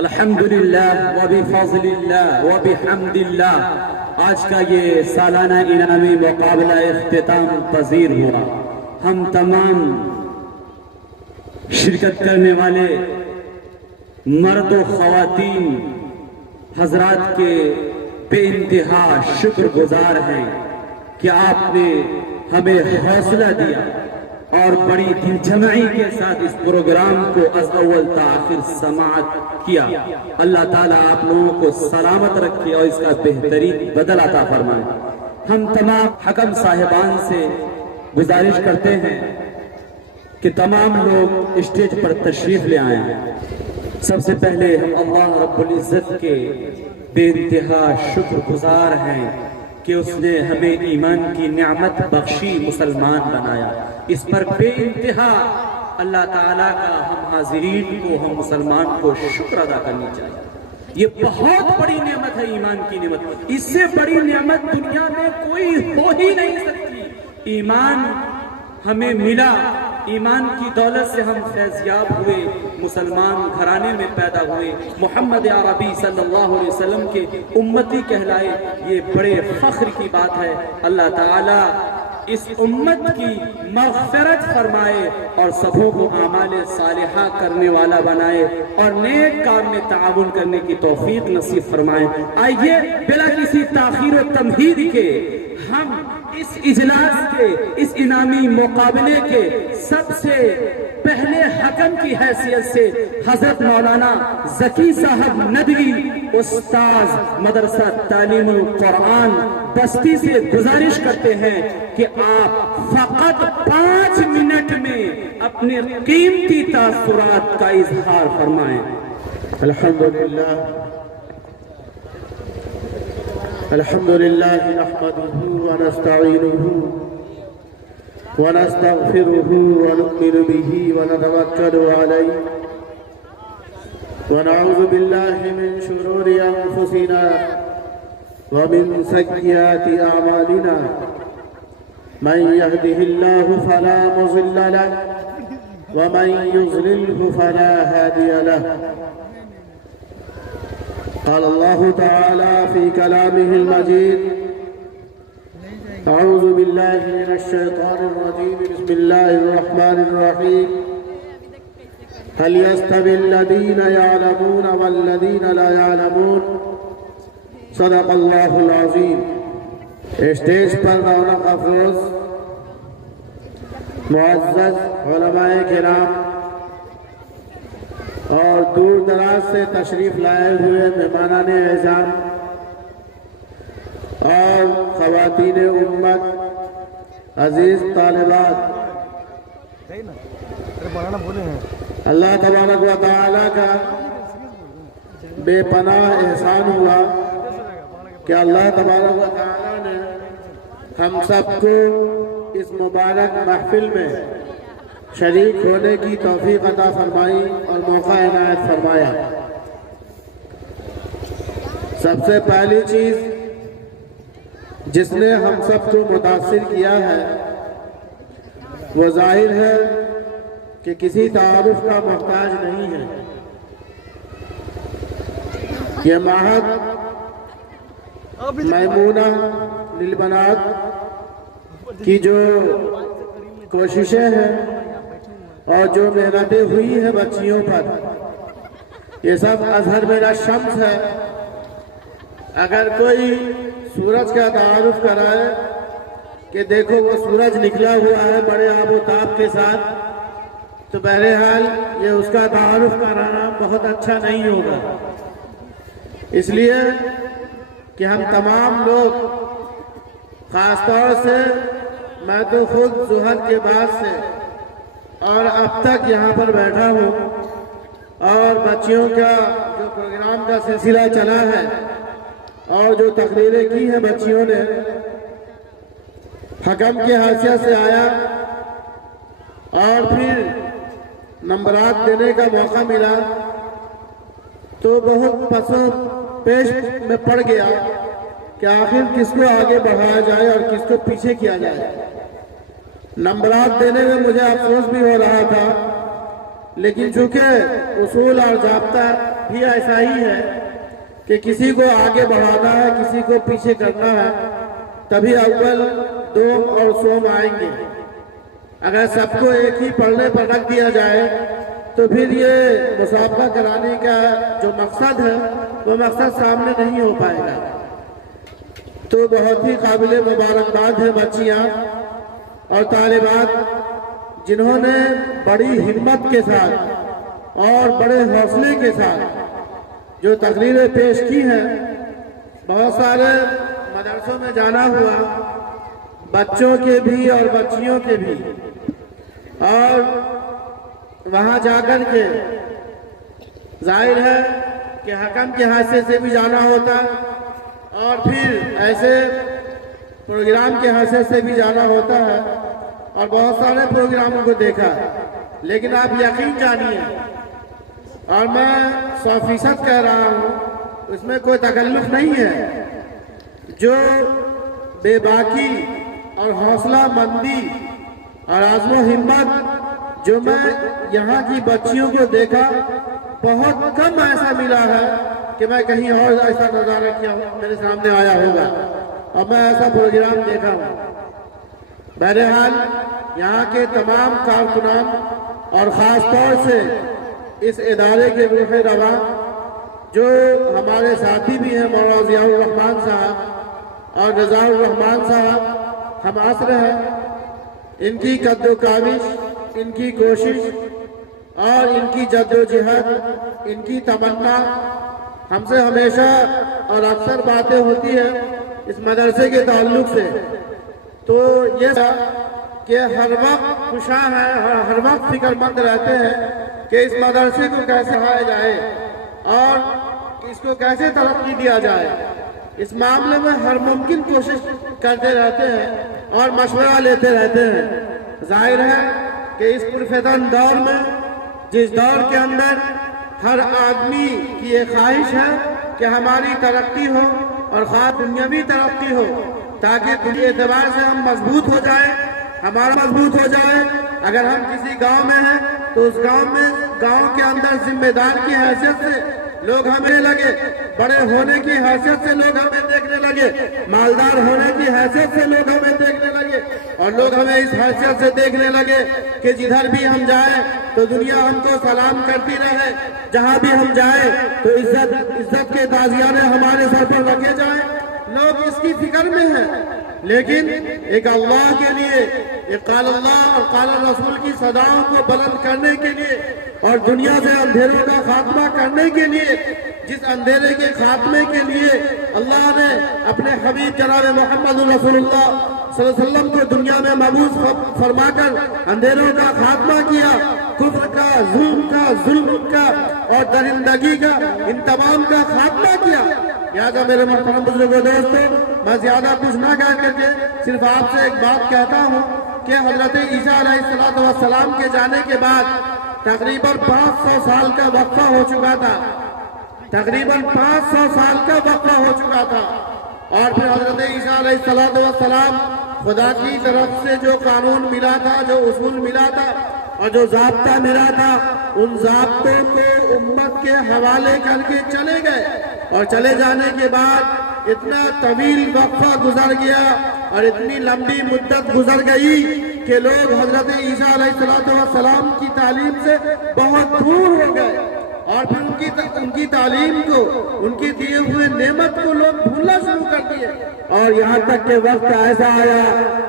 الحمدللہ وبفضل اللہ وبحمدللہ آج کا یہ سالانہ انعامی مقابلہ اختتام پذیر ہوا۔ ہم تمام شرکت کرنے والے مرد و خواتین حضرات کے بے انتہا شکر گزار ہیں کہ آپ نے ہمیں حوصلہ دیا اور بڑی دل جمعی کے ساتھ اس پروگرام کو از اول تا آخر سماعت کیا۔ اللہ تعالیٰ آپ لوگوں کو سلامت رکھے اور اس کا بہترین بدل عطا فرمائے۔ ہم تمام حکم صاحبان سے گزارش کرتے ہیں کہ تمام لوگ اسٹیج پر تشریف لے آئیں۔ سب سے پہلے ہم اللہ رب العزت کے بے انتہا شکر گزار ہیں کہ اس نے ہمیں ایمان کی نعمت بخشی، مسلمان بنایا۔ اس پر بے انتہا اللہ تعالیٰ کا ہم حاضرین کو، ہم مسلمان کو شکر ادا کرنی چاہیے۔ یہ بہت بڑی نعمت ہے، ایمان کی نعمت۔ اس سے بڑی نعمت دنیا میں کوئی ہو ہی نہیں سکتی۔ ایمان ہمیں ملا، ایمان کی دولت سے ہم فیضیاب ہوئے، مسلمان گھرانے میں پیدا ہوئے، محمد عربی صلی اللہ علیہ وسلم کے امتی کہلائے۔ یہ بڑے فخر کی بات ہے۔ اللہ تعالیٰ اس امت کی مغفرت فرمائے اور سبوں کو اعمال صالحہ کرنے والا بنائے اور نیک کام میں تعاون کرنے کی توفیق نصیب فرمائے۔ آئیے بلا کسی تاخیر و تمہید کے ہم اس اجلاس کے، اس انعامی مقابلے کے سب سے پہلے حکم کی حیثیت سے حضرت مولانا ذکی صاحب ندوی استاذ مدرسہ تعلیم القرآن بستی سے گزارش کرتے ہیں کہ آپ فقط 5 منٹ میں اپنے قیمتی تاثرات کا اظہار فرمائیں۔ الحمدللہ نحمده ونستعینه ونستغفره ونؤمن به ونتوکل علیہ ونعوذ باللہ من شرور انفسنا ومن سیئات اعمالنا من يهده الله فلا مضل له ومن يضلله فلا هادي له۔ قال الله تعالى في كلامه المجيد: أعوذ بالله من الشيطان الرجيم، بسم الله الرحمن الرحيم، هل يستوي الذين يعلمون والذين لا يعلمون؟ صدق الله العظيم۔ اسٹیج پر رونق افروز معزز علماء کرام اور دور دراز سے تشریف لائے ہوئے مہمانان اعزام اور خواتین امت، عزیز طالبات، اللہ تبارک و تعالیٰ کا بے پناہ احسان ہوا کہ اللہ تبارک و تعالیٰ نے ہم سب کو اس مبارک محفل میں شریک ہونے کی توفیق عطا فرمائی اور موقع عنایت فرمایا۔ سب سے پہلی چیز جس نے ہم سب کو متاثر کیا ہے وہ ظاہر ہے کہ کسی تعارف کا محتاج نہیں ہے۔ یہ معہد میمونہ للبنات کی جو کوششیں ہیں اور جو محنتیں ہوئی ہیں بچیوں پر، یہ سب ازہر میرا شمس ہے۔ اگر کوئی سورج کا تعارف کرائے کہ دیکھو وہ سورج نکلا ہوا ہے بڑے آب و تاب کے ساتھ، تو بہرحال یہ اس کا تعارف کرانا بہت اچھا نہیں ہوگا۔ اس لیے کہ ہم تمام لوگ، خاص طور سے میں تو خود ظہر کے بعد سے اور اب تک یہاں پر بیٹھا ہوں اور بچیوں کا جو پروگرام کا سلسلہ چلا ہے اور جو تقریریں کی ہیں بچیوں نے، حکم کی حیثیت سے آیا اور پھر نمبرات دینے کا موقع ملا تو بہت پس و پیش میں پڑ گیا کہ آخر کس کو آگے بڑھایا جائے اور کس کو پیچھے کیا جائے۔ نمبرات دینے میں مجھے افسوس بھی ہو رہا تھا لیکن چونکہ اصول اور ضابطہ بھی ایسا ہی ہے کہ کسی کو آگے بڑھانا ہے، کسی کو پیچھے کرنا ہے، تبھی اول دوم اور سوم آئیں گے۔ اگر سب کو ایک ہی پڑھنے پر رکھ دیا جائے تو پھر یہ مسابقہ کرانے کا جو مقصد ہے وہ مقصد سامنے نہیں ہو پائے گا۔ تو بہت ہی قابل مبارکباد ہے بچیاں اور طالبات جنہوں نے بڑی ہمت کے ساتھ اور بڑے حوصلے کے ساتھ جو تقریریں پیش کی ہیں۔ بہت سارے مدرسوں میں جانا ہوا، بچوں کے بھی اور بچیوں کے بھی، اور وہاں جا کر کے ظاہر ہے کہ حکم کے حیثیت سے بھی جانا ہوتا اور پھر ایسے پروگرام کے حیثیت سے بھی جانا ہوتا ہے، اور بہت سارے پروگراموں کو دیکھا۔ لیکن آپ یقین جانیے، اور میں 100% کہہ رہا ہوں، اس میں کوئی تکلف نہیں ہے، جو بے باکی اور حوصلہ مندی اور عزم و ہمت جو میں یہاں کی بچیوں کو دیکھا، بہت کم ایسا ملا ہے کہ میں کہیں اور ایسا نظارہ کیا میرے سامنے آیا ہوگا اور میں ایسا پروگرام دیکھا ہوں۔ بہرحال یہاں کے تمام کارکنان اور خاص طور سے اس ادارے کے روح رواں جو ہمارے ساتھی بھی ہیں، مولانا ضیاء الرحمان صاحب اور رضا الرحمان صاحب، ہم عصر ہیں، ان کی قد و کاوش، ان کی کوشش اور ان کی جد و جہد، ان کی تمنا ہم سے ہمیشہ اور اکثر باتیں ہوتی ہیں اس مدرسے کے تعلق سے، تو یہ کہ ہر وقت خوشاں ہیں، ہر وقت فکر مند رہتے ہیں کہ اس مدرسے کو کیسے بڑھایا جائے اور اس کو کیسے ترقی دیا جائے۔ اس معاملے میں ہر ممکن کوشش کرتے رہتے ہیں اور مشورہ لیتے رہتے ہیں۔ ظاہر ہے کہ اس پرفتن دور میں، جس دور کے اندر ہر آدمی کی یہ خواہش ہے کہ ہماری ترقی ہو اور خاص دنیاوی ترقی ہو، تاکہ دنیا اعتبار سے ہم مضبوط ہو جائیں، ہمارا مضبوط ہو جائے۔ اگر ہم کسی گاؤں میں ہیں تو اس گاؤں کے اندر ذمہ دار کی حیثیت سے لوگ ہمیں لگے، بڑے ہونے کی حیثیت سے لوگ ہمیں دیکھنے لگے، مالدار ہونے کی حیثیت سے لوگ ہمیں دیکھنے لگے، اور لوگ ہمیں اس حیثیت سے دیکھنے لگے کہ جدھر بھی ہم جائیں تو دنیا ہم کو سلام کرتی رہے، جہاں بھی ہم جائیں تو عزت کے تازیانے ہمارے سر پر رکھے جائیں۔ لوگ اس کی فکر میں ہیں، لیکن ایک اللہ کے لیے، ایک قال اللہ اور قال رسول کی صداؤں کو بلند کرنے کے لیے اور دنیا سے اندھیروں کا خاتمہ کرنے کے لیے، جس اندھیرے کے خاتمے کے لیے اللہ نے اپنے حبیب جناب محمد رسول اللہ صلی اللہ علیہ وسلم کو دنیا میں مبعوث فرما کر اندھیروں کا خاتمہ کیا، کفر کا، ظلم کا اور درندگی کا، ان تمام کا خاتمہ کیا۔ لہٰذا میرے محترم بزرگوں دوستوں، میں زیادہ کچھ نہ کہہ کر کے صرف آپ سے ایک بات کہتا ہوں کہ حضرت عیسیٰ علیہ السلام کے جانے کے بعد تقریباً 500 سال کا وقفہ ہو چکا تھا، تقریباً 500 سال کا وقفہ ہو چکا تھا، اور پھر حضرت عیسیٰ علیہ السلام خدا کی طرف سے جو قانون ملا تھا، جو اصول ملا تھا اور جو ضابطہ ملا تھا، ان ضابطوں کو امت کے حوالے کر کے چلے گئے، اور چلے جانے کے بعد اتنا طویل وقفہ گزر گیا اور اتنی لمبی مدت گزر گئی کہ لوگ حضرت عیسیٰ علیہ السلام کی تعلیم سے بہت دور ہو گئے، اور پھر ان کی تعلیم کو، ان کی دیے ہوئے نعمت کو لوگ بھولنا شروع کر دیے، اور یہاں تک کہ وقت ایسا آیا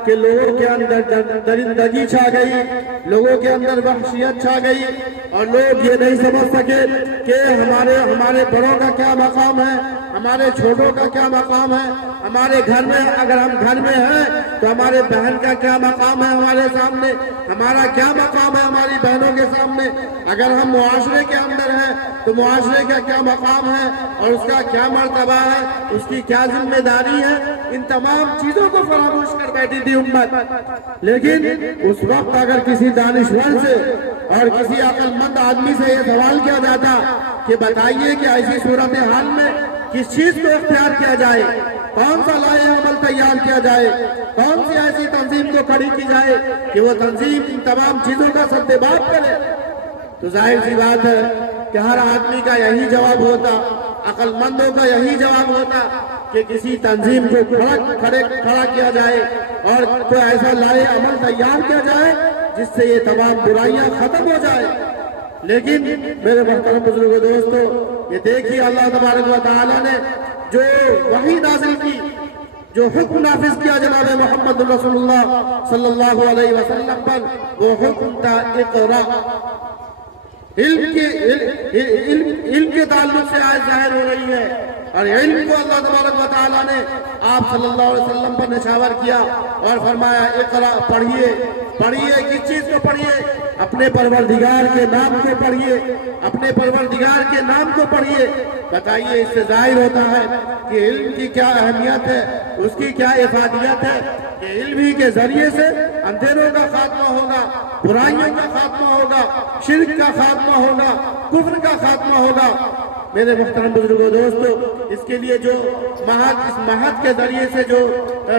کہ لوگوں کے اندر درندگی چھا گئی، لوگوں کے اندر وحشیت چھا گئی، اور لوگ یہ نہیں سمجھ سکے کہ ہمارے بڑوں کا کیا مقام ہے، ہمارے چھوٹوں کا کیا مقام ہے، ہمارے گھر میں اگر ہم گھر میں ہیں تو ہمارے بہن کا کیا مقام ہے ہمارے سامنے، ہمارا کیا مقام ہے ہماری بہنوں کے سامنے، اگر ہم معاشرے کے اندر ہیں تو معاشرے کا کیا مقام ہے اور اس کا کیا مرتبہ ہے، اس کی کیا ذمہ داری ہے۔ ان تمام چیزوں کو فراموش کر بیٹھی تھی امت، لیکن اس وقت اگر کسی دانشور سے اور کسی عقل مند آدمی سے یہ سوال کیا جاتا کہ بتائیے کہ ایسی صورتحال میں کس چیز کو اختیار کیا جائے، کون سا لائحہ عمل تیار کیا جائے، کون سی ایسی تنظیم کو کھڑی کی جائے کہ وہ تنظیم ان تمام چیزوں کا سدباب کرے، تو ظاہر سی بات ہے کہ ہر آدمی کا یہی جواب ہوتا، عقل مندوں کا یہی جواب ہوتا کہ کسی تنظیم کو کھڑا کیا جائے اور کوئی ایسا لائے عمل تیار کیا جائے جس سے یہ تمام برائیاں ختم ہو جائے۔ لیکن میرے محترم بزرگوں دوستو، یہ دیکھیے اللہ تبارک و تعالیٰ نے جو وحی نازل کی، جو حکم نافذ کیا جناب محمد رسول اللہ صلی اللہ علیہ وسلم پر، وہ حکم تھا اقرا۔ علم کے تعلق سے آج ظاہر ہو رہی ہے، اور علم کو اللہ تبارک و تعالیٰ نے آپ صلی اللہ علیہ وسلم پر نچھاور کیا اور فرمایا اقرا، پڑھیے۔ پڑھیے کس چیز کو پڑھیے؟ اپنے پروردگار کے نام کو پڑھیے، اپنے پروردگار کے نام کو پڑھیے۔ بتائیے، اس سے ظاہر ہوتا ہے کہ علم کی کیا اہمیت ہے، اس کی کیا افادیت ہے کہ علم ہی کے ذریعے سے اندھیروں کا خاتمہ ہوگا، برائیوں کا خاتمہ ہوگا، شرک کا خاتمہ ہوگا، کفر کا خاتمہ ہوگا۔ میرے محترم بزرگوں دوستو، اس کے لیے جو اس مہد کے ذریعے سے جو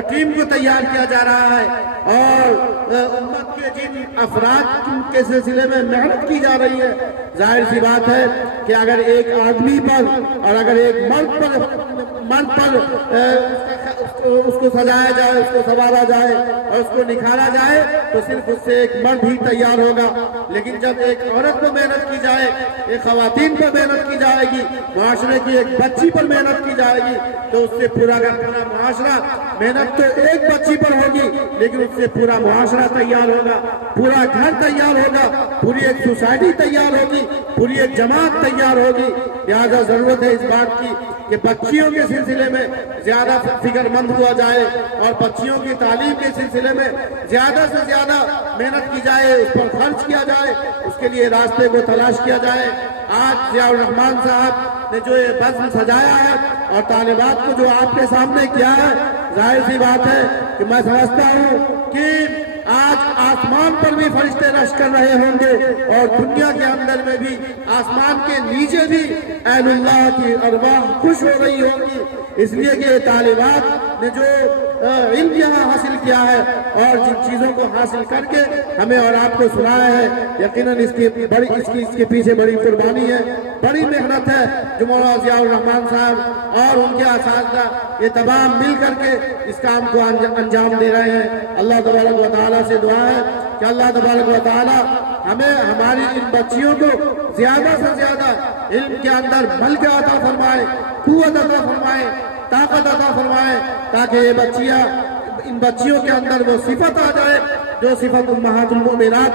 ٹیم کو تیار کیا جا رہا ہے اور امت کے جن افراد کے سلسلے میں محنت کی جا رہی ہے، ظاہر سی بات ہے کہ اگر ایک آدمی پر اور اگر ایک مرد پر اس کو سجایا جائے، اس کو سنوارا جائے اور اس کو نکھارا جائے تو صرف اس سے ایک مرد ہی تیار ہوگا۔ لیکن جب ایک عورت پر محنت کی جائے، ایک خواتین پر محنت کی جائے گی، معاشرے کی ایک بچی پر محنت کی جائے گی، تو اس سے پورا کا پورا معاشرہ، محنت تو ایک بچی پر ہوگی لیکن اس سے پورا معاشرہ تیار ہوگا، پورا گھر تیار ہوگا، پوری ایک سوسائٹی تیار ہوگی، پوری ایک جماعت تیار ہوگی۔ لہذا ضرورت ہے اس بات کی کہ بچیوں کے سلسلے میں زیادہ فکر مند ہوا جائے اور بچیوں کی تعلیم کے سلسلے میں زیادہ سے زیادہ محنت کی جائے، اس پر خرچ کیا جائے، اس کے لیے راستے کو تلاش کیا جائے۔ آج ضیاء الرحمن صاحب نے جو یہ بزم سجایا ہے اور طالبات کو جو آپ کے سامنے کیا ہے، ظاہر سی بات ہے کہ میں سمجھتا ہوں کہ آج آسمان پر بھی فرشتے رش کر رہے ہوں گے اور دنیا کے اندر میں بھی، آسمان کے نیچے بھی اہل اللہ کی ارواح خوش ہو رہی ہوگی، اس لیے کہ طالبات نے جو علم یہاں حاصل کیا ہے اور جن چیزوں کو حاصل کر کے ہمیں اور آپ کو سنایا ہے، یقیناً اس کے پیچھے بڑی قربانی ہے، بڑی محنت ہے جو مولانا ضیاء الرحمن صاحب اور ان کے اساتذہ یہ تمام مل کر کے اس کام کو انجام دے رہے ہیں۔ اللہ تبارک و تعالیٰ سے دعا ہے کہ اللہ تبارک و تعالیٰ ہمیں ہماری ان بچیوں کو زیادہ سے زیادہ علم کے اندر ملک عطا فرمائے، قوت عطا فرمائے، طاقت عطا فرمائے، تاکہ یہ بچیاں، ان بچیوں کے اندر وہ صفت آ جائے جو صفت امہات المؤمنات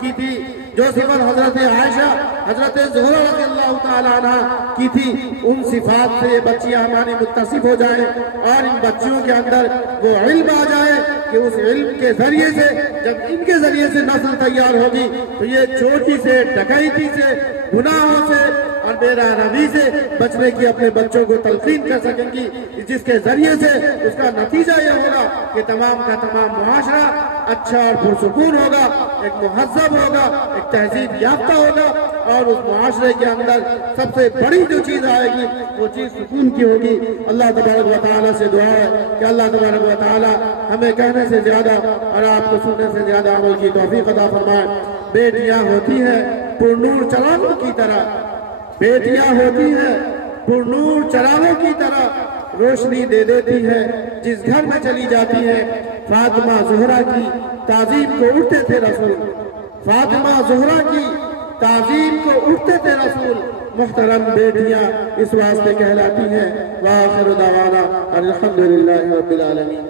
کی تھی، جو صفت حضرت عائشہ، حضرت زہرا رضی اللہ تعالیٰ عنہ کی تھی، ان صفات سے یہ بچیاں ہماری متصف ہو جائیں اور ان بچیوں کے اندر وہ علم آ جائے کہ اس علم کے ذریعے سے، جب ان کے ذریعے سے نسل تیار ہوگی تو یہ چوری سے، ڈکیتی سے، گناہوں سے اور بے راہی سے بچنے کی اپنے بچوں کو تلقین کر سکیں گی، جس کے ذریعے سے اس کا نتیجہ یہ ہوگا کہ تمام کا تمام معاشرہ اچھا اور پرسکون ہوگا، ایک مہذب ہوگا، ایک تہذیب یافتہ ہوگا، اور اس معاشرے کے اندر سب سے بڑی جو چیز آئے گی وہ چیز سکون کی ہوگی۔ اللہ تبارک و تعالیٰ سے دعا ہے کہ اللہ تبارک و تعالیٰ ہمیں کہنے سے زیادہ اور آپ کو سننے سے زیادہ عمل کی توفیق عطا فرمائے۔ بیٹیاں ہوتی ہیں پرنور چراغوں کی طرح، بیٹیاں ہوتی ہیں پرنور چراغوں کی طرح، روشنی دے دیتی ہے جس گھر میں چلی جاتی ہے۔ فاطمہ زہرا کی تعظیم کو اٹھتے تھے رسول، فاطمہ زہرا کی تعظیم کو اٹھتے تھے رسول۔ محترم بیٹیاں اس واسطے کہلاتی ہیں۔ وآخر دعوانا الحمدللہ رب العالمین۔